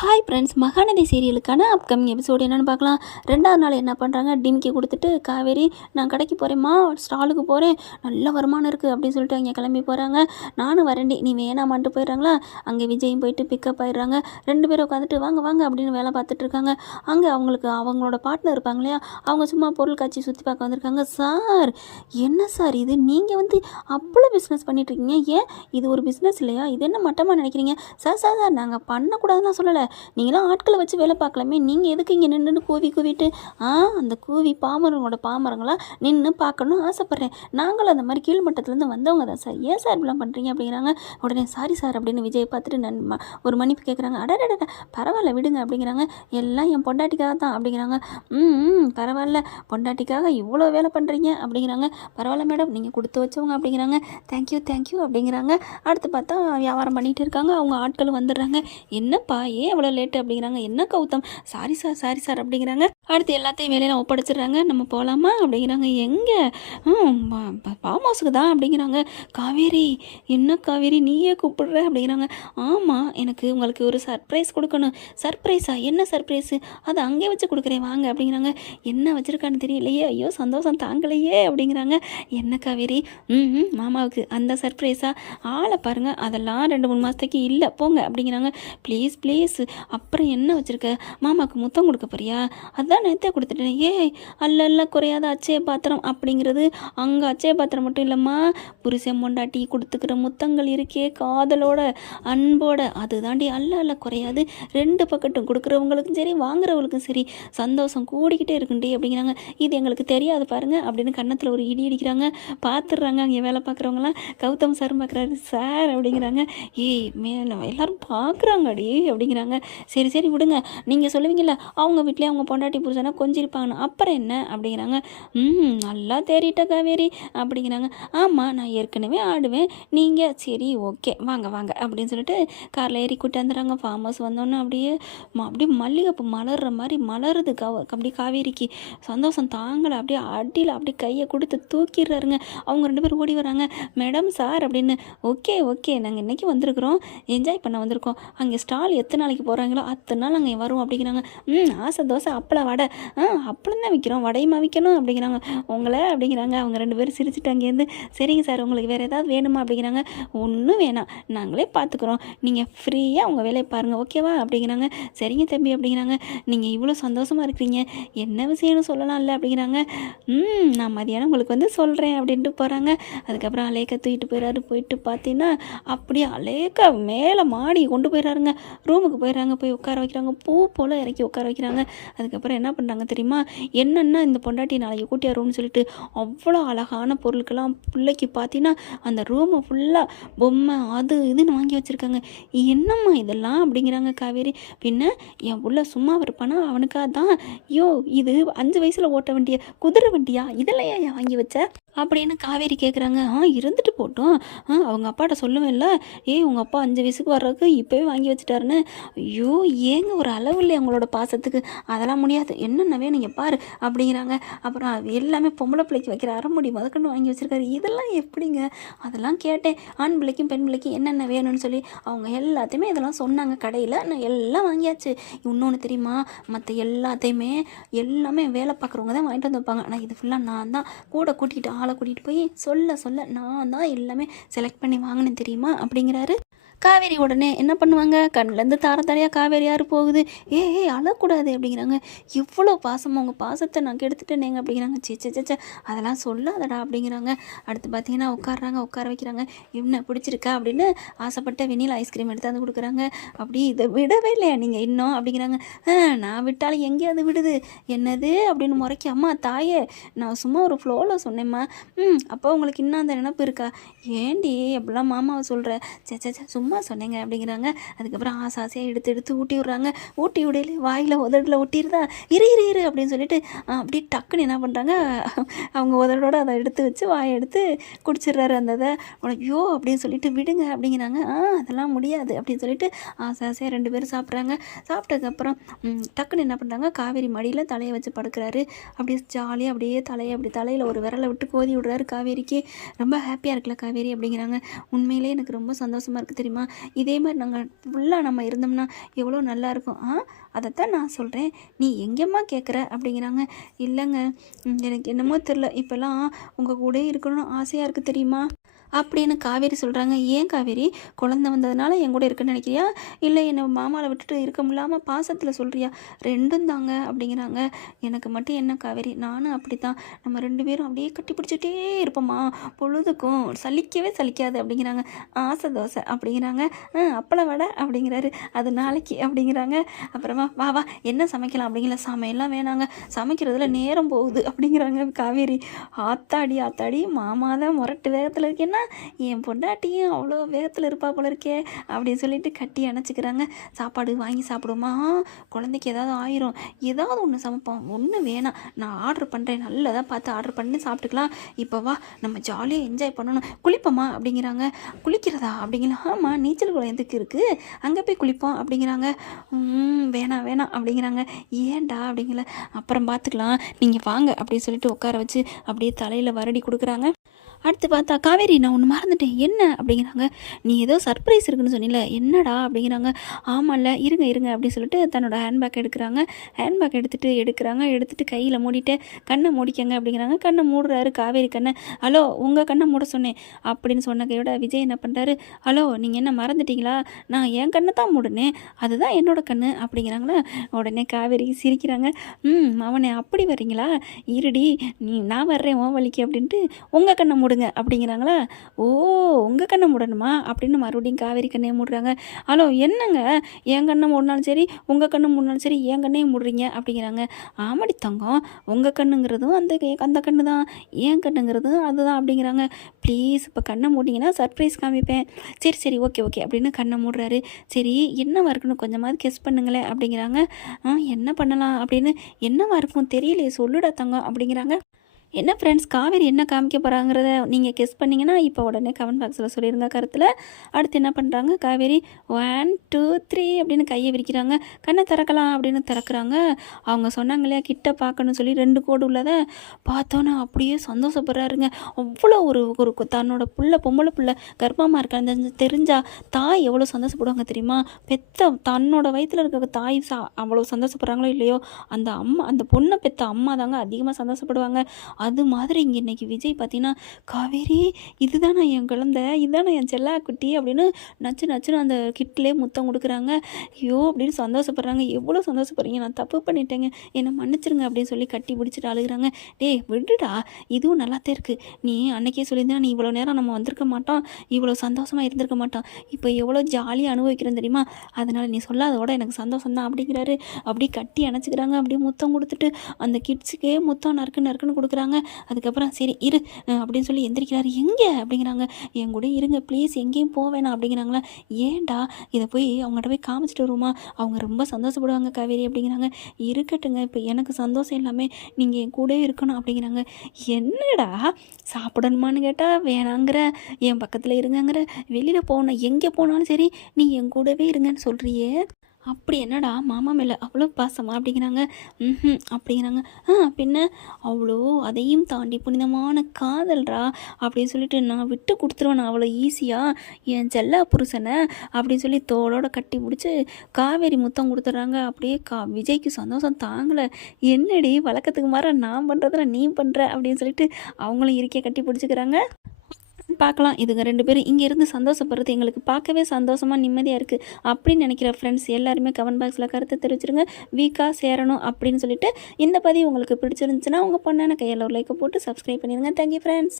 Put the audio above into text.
Hi friends Mahanadi சீரியலுக்கான upcoming episode என்னென்னு பார்க்கலாம். ரெண்டாவது நாள் என்ன பண்ணுறாங்க டிமிக்கி கொடுத்துட்டு காவேரி நான் கடைக்கு போகிறேம்மா ஸ்டாலுக்கு போகிறேன் நல்ல வருமானம் இருக்குது அப்படின்னு சொல்லிட்டு அங்கே கிளம்பி போகிறாங்க நானும் வரண்டி நீ வேணாமான்ட்டு போயிடுறாங்களா? அங்கே விஜயும் போயிட்டு பிக்கப் ஆயிடுறாங்க. ரெண்டு பேரும் உட்காந்துட்டு வாங்க வாங்க அப்படின்னு வேலை பார்த்துட்டு இருக்காங்க. அங்கே அவங்களுக்கு அவங்களோட பார்ட்னர் இருப்பாங்க இல்லையா? அவங்க சும்மா பொருள் காட்சி சுற்றி பார்க்க வந்திருக்காங்க. சார் என்ன சார் இது? நீங்கள் வந்து அவ்வளோ பிஸ்னஸ் பண்ணிட்டுருக்கீங்க ஏன்? இது ஒரு பிஸ்னஸ் இல்லையா? இது என்ன மட்டமாக நினைக்கிறீங்க? சார் சார் சார் நாங்கள் பண்ணக்கூடாதுன்னு சொல்லலை. நீங்களாம் ஆட்களை வச்சு வேலை பார்க்கலாமே. நீங்கள் எதுக்கு இங்கே நின்றுன்னு கூவி கூவிட்டு ஆ அந்த கூவி பாமரங்களோட பாமரங்களாம் நின்று பார்க்கணும்னு ஆசைப்பட்றேன். நாங்களும் அந்த மாதிரி கீழ்மட்டத்துலேருந்து வந்தவங்க தான் சார். ஏன் சார் இப்படிலாம் பண்ணுறீங்க அப்படிங்கிறாங்க. உடனே சாரி சார் அப்படின்னு விஜய் பார்த்துட்டு நன் ம- ஒரு மன்னிப்பு கேட்குறாங்க அடடட பரவாயில்ல விடுங்க அப்படிங்கிறாங்க. எல்லாம் என் பொண்டாட்டிக்காக தான் அப்படிங்கிறாங்க. ம் ம், பரவாயில்ல. பொண்டாட்டிக்காக இவ்வளோ வேலை பண்ணுறீங்க அப்படிங்கிறாங்க. பரவாயில்ல மேடம் நீங்கள் கொடுத்து வச்சவங்க அப்படிங்கிறாங்க. தேங்க்யூ தேங்க்யூ அப்படிங்கிறாங்க. அடுத்து பார்த்தா வியாபாரம் பண்ணிகிட்டு இருக்காங்க. அவங்க ஆட்களும் வந்துடுறாங்க. என்னப்பா ஏன் இவ்வளோ லேட்டு அப்படிங்கிறாங்க. என்ன Gautham? Sorry sir sorry sir அப்படிங்கிறாங்க. அடுத்து எல்லாத்தையும் வேலையெல்லாம் ஒப்படைச்சிடுறாங்க. நம்ம போகலாமா அப்படிங்கிறாங்க. எங்கே? ஃபார்ம் ஹவுஸுக்கு தான் அப்படிங்கிறாங்க. காவேரி என்ன காவேரி நீயே கூப்பிடுற அப்படிங்கிறாங்க. ஆமாம் எனக்கு உங்களுக்கு ஒரு சர்ப்ரைஸ் கொடுக்கணும். சர்ப்ரைஸா என்ன சர்ப்ரைஸு அதை அங்கே வச்சு கொடுக்குறேன். வாங்க அப்படிங்கிறாங்க. என்ன வச்சுருக்கான்னு தெரியலையே. ஐயோ சந்தோஷம் தாங்கலையே அப்படிங்கிறாங்க. என்ன காவேரி? ம் ம், மாமாவுக்கு அந்த சர்ப்ரைஸா ஆளை பாருங்கள் அதெல்லாம் ரெண்டு மூணு மாதத்துக்கு இல்லை. போங்க அப்படிங்கிறாங்க. ப்ளீஸ் ப்ளீஸ் அப்புறம் என்ன வச்சுருக்க? மாமாவுக்கு முத்தம் கொடுக்க போறியா? அதான் நேற்றே கொடுத்துட்டேன். ஏய் அல்ல அல்ல குறையாத அச்சய பாத்திரம் அப்படிங்கிறது அங்கே அச்சய பாத்திரம் மட்டும் இல்லைம்மா. புருஷன் பொண்டாட்டி கொடுத்துக்கிற முத்தங்கள் இருக்கே காதலோட அன்போட. அதுதாண்டி அல்ல அல்ல குறையாது. ரெண்டு பக்கட்டும் கொடுக்குறவங்களுக்கும் சரி வாங்குறவங்களுக்கும் சரி சந்தோஷம் கூடிக்கிட்டே இருக்குண்டே அப்படிங்கிறாங்க. இது எங்களுக்கு தெரியாது பாருங்க அப்படின்னு கன்னத்தில் ஒரு இடி அடிக்கிறாங்க. பார்த்துடுறாங்க அங்கே வேலை பார்க்குறவங்களாம் கௌதம் சார் பார்க்குறாரு சார் அப்படிங்கிறாங்க. ஏய் மேலே எல்லாரும் பார்க்குறாங்கடி அப்படிங்கிறாங்க. சரி சரி விடுங்க. நீங்கள் சொல்லுவீங்கள்ல அவங்க வீட்லேயே அவங்க பொண்டாட்டி புருஷனா கொஞ்சிருப்பாங்கன்னு. அப்புறம் என்ன? அப்படிங்கிறாங்க. ம் நல்லா தேறிட்ட காவேரி அப்படிங்கிறாங்க. ஆமாம் நான் ஏற்கனவே ஆடுவேன். நீங்கள் சரி ஓகே வாங்க வாங்க அப்படின்னு சொல்லிட்டு காரில் ஏறி கூட்டாந்துறாங்க ஃபார்ம் ஹவுஸ் வந்தோன்னே அப்படியே அப்படியே மல்லிகைப்பூ மலர்ற மாதிரி மலருது கவ அப்படியே காவேரிக்கு. சந்தோஷம் தாங்கலை. அப்படியே அடியில் அப்படியே கையை கொடுத்து தூக்கிடுறாருங்க. அவங்க ரெண்டு பேரும் ஓடி வராங்க. மேடம் சார் அப்படின்னு. ஓகே ஓகே நாங்கள் இன்றைக்கி வந்திருக்கிறோம். என்ஜாய் பண்ண வந்திருக்கோம். அங்கே ஸ்டால் எத்தனை நாளைக்கு போகிறாங்களோ அத்தனை நாள் அங்கே வரும் அப்படிங்கிறாங்க. ம் ஆசை தோசை அப்பள வடை. ஆ அப்பளம் தான் விற்கிறோம் வடையுமா விற்கணும் அப்படிங்கிறாங்க. உங்களை அப்படிங்கிறாங்க. அவங்க ரெண்டு பேரும் சிரிச்சுட்டு அங்கேருந்து சரிங்க சார் உங்களுக்கு வேறு ஏதாவது வேணுமா அப்படிங்கிறாங்க. ஒன்றும் வேணாம். நாங்களே பார்த்துக்குறோம். நீங்கள் ஃப்ரீயாக உங்கள் வேலையை பாருங்கள் ஓகேவா அப்படிங்கிறாங்க. சரிங்க தம்பி அப்படிங்கிறாங்க. நீங்கள் இவ்வளோ சந்தோஷமாக இருக்கிறீங்க. என்ன விஷயம்னு சொல்லலாம்ல அப்படிங்கிறாங்க. ம் நான் மதியானம் உங்களுக்கு வந்து சொல்கிறேன் அப்படின்ட்டு போகிறாங்க அதுக்கப்புறம் அலேக்கா தூக்கிட்டு போயிடாரு போயிட்டு பார்த்தீங்கன்னா அப்படியே அலேக்கா மேலே மாடி கொண்டு போயிடறாருங்க ரூமுக்கு போயிடுறாங்க போய் உட்கார வைக்கிறாங்க பூ போல் இறக்கி உட்கார வைக்கிறாங்க. அதுக்கப்புறம் என்ன பண்ணுறாங்க தெரியுமா? என்னென்னா இந்த பொண்டாட்டி நாளைக்கு கூட்டியாரோன்னு சொல்லிட்டு அவ்வளோ அழகான பொருட்கள்லாம் பிள்ளைக்கு பார்த்தீங்கன்னா அந்த ரூமை ஃபுல்லாக பொம்மை அது இதுன்னு வாங்கி வச்சுருக்காங்க. என்னம்மா இதெல்லாம் அப்படிங்கிறாங்க காவேரி. பின்ன என் புள்ள சும்மா இருப்பானா? அவனுக்காக தான் ஐயோ இது அஞ்சு வயசில் ஓட்ட வண்டியா குதிரை வண்டியா? இதெல்லாம் ஏன் வாங்கி வச்ச? அப்படின்னு காவேரி கேட்குறாங்க ஆ இருந்துட்டு போட்டோம். ஆ அவங்க அப்பாட்ட சொல்லுவேன்ல ஏய் உங்கள் அப்பா அஞ்சு வயசுக்கு வர்றதுக்கு இப்போவே வாங்கி வச்சுட்டாருன்னு. ஐயோ ஏங்க ஒரு அளவு இல்லை அவங்களோட பாசத்துக்கு. அதெல்லாம் முடியாது. என்னென்ன வேணும் நீங்கள் பாரு அப்படிங்கிறாங்க. அப்புறம் எல்லாமே பொம்பளை பிள்ளைக்கு வைக்கிற அரைமுடி முதக்கண்டு வாங்கி வச்சிருக்காரு. இதெல்லாம் எப்படிங்க? அதெல்லாம் கேட்டேன். ஆண் பிள்ளைக்கும் பெண் பிள்ளைக்கும் என்னென்ன வேணும்னு சொல்லி அவங்க எல்லாத்தையுமே இதெல்லாம் சொன்னாங்க கடையில். நான் எல்லாம் வாங்கியாச்சு. இன்னொன்று தெரியுமா? மற்ற எல்லாத்தையுமே எல்லாமே வேலை பார்க்குறவங்க தான் வாங்கிட்டு வந்து வைப்பாங்க. ஆனால் இது ஃபுல்லாக நான் தான். கூட கூட்டிகிட்டு ஆளை கூட்டிகிட்டு போய் சொல்ல சொல்ல நான் தான் எல்லாமே செலக்ட் பண்ணி வாங்கினேன் தெரியுமா? அப்படிங்கிறாரு. காவேரி உடனே என்ன பண்ணுவாங்க? கண்ணிலேருந்து தார தாரையாக காவேரி யார் போகுது. ஏ ஏ அழக்கூடாது அப்படிங்கிறாங்க. இவ்வளோ பாசமாக உங்கள் பாசத்தை நான் கெடுத்துட்டேனேங்க அப்படிங்கிறாங்க. சே சே அதெல்லாம் சொல்லாதடா அப்படிங்கிறாங்க. அடுத்து பார்த்தீங்கன்னா உட்காடுறாங்க உட்கார வைக்கிறாங்க. என்ன பிடிச்சிருக்கா அப்படின்னு ஆசைப்பட்ட வெண்ணில் ஐஸ்கிரீம் எடுத்தாந்து கொடுக்குறாங்க. அப்படி இதை விடவே இல்லையா நீங்கள் இன்னும் அப்படிங்கிறாங்க. நான் விட்டாலும் எங்கேயாவது விடுது. என்னது அப்படின்னு முறைக்கு அம்மா தாயே நான் சும்மா ஒரு ஃப்ளோவில் சொன்னேம்மா. ம் அப்போ உங்களுக்கு இன்னும் அந்த நினப்பு இருக்கா? ஏண்டி அப்படிலாம் மாமாவை சொல்கிற சே சும்மா சும்மா சொன்னேங்க அப்படிங்கிறாங்க. அதுக்கப்புறம் ஆசை ஆசையாக எடுத்து எடுத்து ஊட்டி விட்றாங்க. ஊட்டி விடையில வாயில் உதடில் ஒட்டிடுதா இரு இரு இரு அப்படின்னு சொல்லிட்டு ஆ, அப்படியே டக்குன்னு என்ன பண்ணுறாங்க அவங்க உதடோடு அதை எடுத்து வச்சு வாயை எடுத்து குடிச்சிடுறாரு அந்த இதை. ஐயோ அப்படின்னு சொல்லிட்டு விடுங்க அப்படிங்கிறாங்க. ஆ அதெல்லாம் முடியாது அப்படின்னு சொல்லிட்டு ஆசை ஆசையாக ரெண்டு பேரும் சாப்பிட்றாங்க. சாப்பிட்டதுக்கப்புறம் டக்குன்னு என்ன பண்ணுறாங்க காவேரி மடியில் தலையை வச்சு படுக்கிறாரு. அப்படியே ஜாலியாக அப்படியே தலையை அப்படி தலையில் ஒரு விரலை விட்டு கோதி விடுறாரு காவேரிக்கு. ரொம்ப ஹாப்பியாக இருக்குல்ல காவேரி அப்படிங்கிறாங்க. உண்மையிலே எனக்கு ரொம்ப சந்தோஷமாக இருக்குது தெரியுமா? தெரியுமா? இதே மாதிரி நாங்கள் ஃபுல்லாக நம்ம இருந்தோம்னா எவ்வளோ நல்லாயிருக்கும் ஆ? அதைத்தான் நான் சொல்கிறேன் நீ எங்கேம்மா கேட்குற அப்படிங்கிறாங்க. இல்லைங்க. எனக்கு என்னமோ தெரில இப்போல்லாம் உங்கள் கூட இருக்கணும்னு ஆசையாக இருக்குது தெரியுமா? அப்படின்னு காவேரி சொல்கிறாங்க ஏன் காவேரி? குழந்தை வந்ததுனால என் கூட இருக்குன்னு நினைக்கிறியா? இல்லை என்னை மாமாவை விட்டுட்டு இருக்க முடியாமல் பாசத்தில் சொல்கிறியா ரெண்டும் தாங்க அப்படிங்கிறாங்க. எனக்கு மட்டும் என்ன காவேரி? நானும் அப்படி தான் நம்ம ரெண்டு பேரும் அப்படியே கட்டி பிடிச்சிட்டே இருப்போம்மா பொழுதுக்கும் சலிக்கவே சலிக்காது அப்படிங்கிறாங்க. ஆசை தோசை அப்படிங்கிறாங்க. "ஆ, அப்பள வடை அப்படிங்கிறாரு. அது நாளைக்கு அப்படிங்கிறாங்க. அப்புறமா வா வா என்ன சமைக்கலாம் அப்படிங்கிற சமையல்லாம் வேணாங்க. சமைக்கிறதுல நேரம் போகுது அப்படிங்கிறாங்க காவேரி. ஆத்தாடி ஆத்தாடி மாமா தான் முரட்டு வேகத்தில் இருக்கேன்னா என் பொண்டாட்டியும் அவ்வளோ வேகத்தில் இருப்பா போல இருக்கே அப்படின்னு சொல்லிட்டு கட்டி அணைச்சிக்கிறாங்க. சாப்பாடு வாங்கி சாப்பிடுமா குழந்தைக்கு ஏதாவது ஆயிரும். ஏதாவது ஒன்று சமைப்போம். ஒன்று வேணாம். நான் ஆர்டர் பண்ணுறேன் நல்லதாக பார்த்து ஆர்டர் பண்ணி சாப்பிட்டுக்கலாம். இப்போ வா நம்ம ஜாலியாக என்ஜாய் பண்ணணும். குளிப்போமா? அப்படிங்கிறாங்க. குளிக்கிறதா? அப்படிங்கலாம் ஆமாம் நீச்சல் குளம் எதுக்கு இருக்குது அங்கே போய் குளிப்போம் அப்படிங்கிறாங்க. "ம், வேணாம் வேணாம் அப்படிங்கிறாங்க. ஏன்டா அப்படிங்கல. அப்புறம் பார்த்துக்கலாம் நீங்கள் வாங்க அப்படின்னு சொல்லிட்டு உட்கார வச்சு அப்படியே தலையில் வருடி கொடுக்குறாங்க. அடுத்து பார்த்தா காவேரி நான் ஒன்று மறந்துட்டேன். என்ன? அப்படிங்கிறாங்க. நீ ஏதோ சர்ப்ரைஸ் இருக்குன்னு சொன்னில என்னடா? அப்படிங்கிறாங்க. ஆமாம்ல இருங்க இருங்க. அப்படின்னு சொல்லிட்டு தன்னோட ஹேண்ட்பேக் எடுக்கிறாங்க. ஹேண்ட்பேக் எடுத்துகிட்டு எடுக்கிறாங்க. எடுத்துகிட்டு கையில் மூடிட்டு கண்ணை மூடிக்கங்க. அப்படிங்கிறாங்க. கண்ணை மூடுறாரு காவேரி கண்ணை. ஹலோ உங்கள் கண்ணை மூட சொன்னேன். அப்படின்னு சொன்ன கையோட விஜய் என்ன பண்ணுறாரு ஹலோ நீங்கள் என்ன மறந்துட்டீங்களா? நான் என் கண்ணை தான் மூடினேன். அதுதான் என்னோட கண்ணு. அப்படிங்கிறாங்களா. உடனே காவேரி சிரிக்கிறாங்க. ம் அவனே அப்படி வர்றீங்களா? இருடி நீ நான் வர்றேன் ஓ வலிக்கு அப்படின்ட்டு உங்கள் கண்ணை மூடு மூடுங்க அப்படிங்கிறாங்களா? ஓ உங்கள் கண்ணை மூடணுமா? அப்படின்னு மறுபடியும் காவேரி கண்ணையை மூடுறாங்க. ஹலோ என்னங்க? என் கண்ணை மூடினாலும் சரி உங்கள் கண்ணை மூடினாலும் சரி என் கண்ணையும் மூடுறீங்க? அப்படிங்கிறாங்க. ஆமாடி தங்கம் உங்கள் கண்ணுங்கிறதும் அந்த அந்த கண்ணு தான் என் கண்ணுங்கிறதும் அதுதான். அப்படிங்கிறாங்க. ப்ளீஸ் இப்போ கண்ணை மூடிங்கன்னா சர்ப்ரைஸ் காமிப்பேன். சரி சரி ஓகே ஓகே அப்படின்னு கண்ணை மூடுறாரு. சரி என்னவா இருக்குன்னு கொஞ்சமாவது கெஸ் பண்ணுங்களேன் அப்படிங்கிறாங்க. ஆ என்ன பண்ணலாம்? அப்படின்னு என்னவா இருக்கும்? தெரியலையே சொல்லுடா தங்கம். அப்படிங்கிறாங்க. என்ன ஃப்ரெண்ட்ஸ் காவேரி என்ன காமிக்க போகிறாங்கிறத நீங்கள் கெஸ் பண்ணிங்கன்னா இப்போ உடனே கமெண்ட் பாக்ஸில் சொல்லியிருங்க கருத்தில் அடுத்து என்ன பண்ணுறாங்க காவேரி ஒன் டூ த்ரீ அப்படின்னு கையை விரிக்கிறாங்க. கண்ணை திறக்கலாம் அப்படின்னு திறக்கிறாங்க. அவங்க சொன்னாங்க இல்லையா கிட்ட பார்க்கணும்னு சொல்லி ரெண்டு கோடு உள்ளதை பார்த்தோன்னே அப்படியே சந்தோஷப்படுறாருங்க. அவ்வளோ ஒரு ஒரு தன்னோட புள்ள பொம்பளை புள்ள கர்ப்பமாக இருக்கான்னு தெரிஞ்சால் தாய் எவ்வளோ சந்தோஷப்படுவாங்க தெரியுமா? பெத்த தன்னோட வயிற்றில் இருக்க தாய் சா அவ்வளோ சந்தோஷப்படுறாங்களோ இல்லையோ அந்த அம்மா அந்த பொண்ணை பெத்த அம்மா தாங்க அதிகமாக சந்தோஷப்படுவாங்க. அது மாதிரி இங்கே இன்னைக்கு விஜய் பார்த்தீங்கன்னா காவேரி இதுதானா என் குழந்தை? இதுதான் என் செல்லா குட்டி அப்படின்னு நச்சு நச்சுன்னு அந்த கிட்லேயே முத்தம் கொடுக்குறாங்க. ஐயோ அப்படின்னு சந்தோஷப்படுறாங்க. எவ்வளோ சந்தோஷப்படுறீங்க? நான் தப்பு பண்ணிட்டேங்க. என்னை மன்னிச்சிருங்க அப்படின்னு சொல்லி கட்டி பிடிச்சிட்டு அழுகுறாங்க. டேய் விடுடா. இதுவும் நல்லாத்தே இருக்குது நீ அன்னைக்கே சொல்லியிருந்தா நீ இவ்வளோ நேரம் நம்ம வந்திருக்க மாட்டோம். இவ்வளோ சந்தோஷமாக இருந்திருக்க மாட்டோம். இப்போ எவ்வளோ ஜாலியாக அனுபவிக்கிறேன் தெரியுமா? அதனால் நீ சொல்லாதோட எனக்கு சந்தோஷம் தான் அப்படிங்கிறாரு. அப்படி கட்டி அணைச்சிக்கிறாங்க. அப்படியே முத்தம் கொடுத்துட்டு அந்த கிட்ஸுக்கே முத்தம் நறுக்கு நறுக்குன்னு கொடுக்குறாங்க. அதுக்கப்புறம் சரி இரு அப்படின்னு சொல்லி எந்திரிக்கிறாரு. எங்கே? அப்படிங்கிறாங்க. என் கூட இருங்க ப்ளீஸ் எங்கேயும் போக வேணாம் அப்படிங்கிறாங்களா. ஏன்டா? இதை போய் அவங்ககிட்ட போய் காமிச்சிட்டு வருவோமா? அவங்க ரொம்ப சந்தோஷப்படுவாங்க காவேரி அப்படிங்கிறாங்க. இருக்கட்டுங்க. இப்போ எனக்கு சந்தோஷம் எல்லாமே நீங்கள் என் கூடவே இருக்கணும் அப்படிங்கிறாங்க. என்னடா? சாப்பிடணுமான்னு கேட்டால் வேணாங்கிற. என் பக்கத்தில் இருங்கங்கிற. வெளியில் போகணும். எங்கே போனாலும் சரி நீ என் கூடவே இருங்கன்னு சொல்கிறியே அப்படி என்னடா மாமா மேலே அவ்வளோ பாசமா அப்படிங்கிறாங்க. ம் அப்படிங்கிறாங்க. ஆ பின்ன? அவ்வளோ அதையும் தாண்டி புனிதமான காதல்ரா அப்படின்னு சொல்லிட்டு நான் விட்டு கொடுத்துருவேன் நான் அவ்வளோ ஈஸியாக என் செல்லா புருஷனை அப்படின்னு சொல்லி தோளோட கட்டி பிடிச்சி காவேரி முத்தம் கொடுத்துட்றாங்க. அப்படியே கா விஜய்க்கு சந்தோஷம் தாங்கலை. என்னடி வழக்கத்துக்கு மாற நான் பண்ணுறதுல நீ பண்ணுற அப்படின்னு சொல்லிட்டு அவங்களும் இருக்கே கட்டி பிடிச்சிக்கிறாங்க. பார்க்கலாம். இதுங்க ரெண்டு பேரும் இங்கே இருந்து சந்தோஷப்படுறது எங்களுக்கு பார்க்கவே சந்தோஷமாக நிம்மதியாக இருக்குது அப்படின்னு நினைக்கிற ஃப்ரெண்ட்ஸ் எல்லாருமே கமெண்ட் பாக்ஸில் கருத்தை தெரிவிச்சிருங்க. வீக்காக சேரணும் அப்படின்னு சொல்லிட்டு இந்த பதிவு உங்களுக்கு பிடிச்சிருந்துச்சுன்னா உங்கள் பொண்ணான கையில் ஒரு லைக்கை போட்டு சப்ஸ்கிரைப் பண்ணிடுங்க. Thank you friends